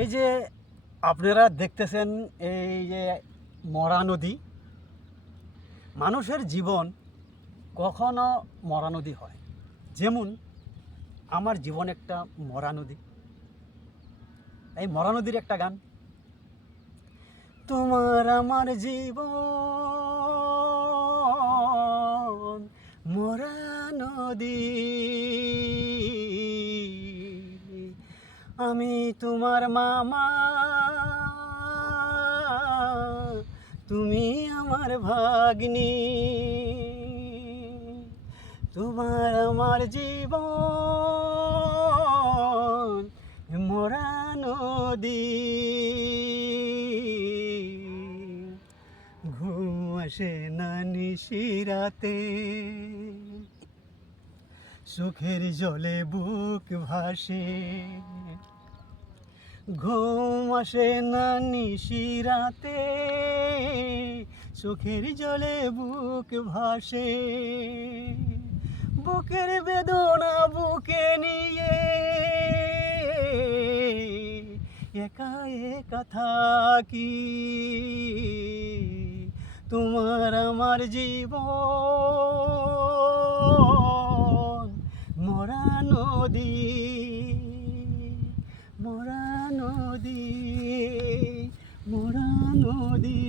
এই যে আপনারা দেখতেছেন, এই যে মরা নদী, মানুষের জীবন কখনো মরা নদী হয়। যেমন আমার জীবন একটা মরা নদী। এই মরা নদীর একটা গান, তোমার আমার জীবন মরা নদী, আমি তোমার মামা, তুমি আমার ভাগ্নি, তোমার আমার জীবন মরা নদী। ঘুম আসে না নিশিরাতে, চোখের জলে বুক ভাসে। ঘুম আসে না নিশিরাতে, চোখের জলে বুক ভাসে। বুকের বেদনা বুকে নিয়ে একা একা থাকি, তোমার আমার জীবন মরা নদী, মরা নদী, মরা নদী।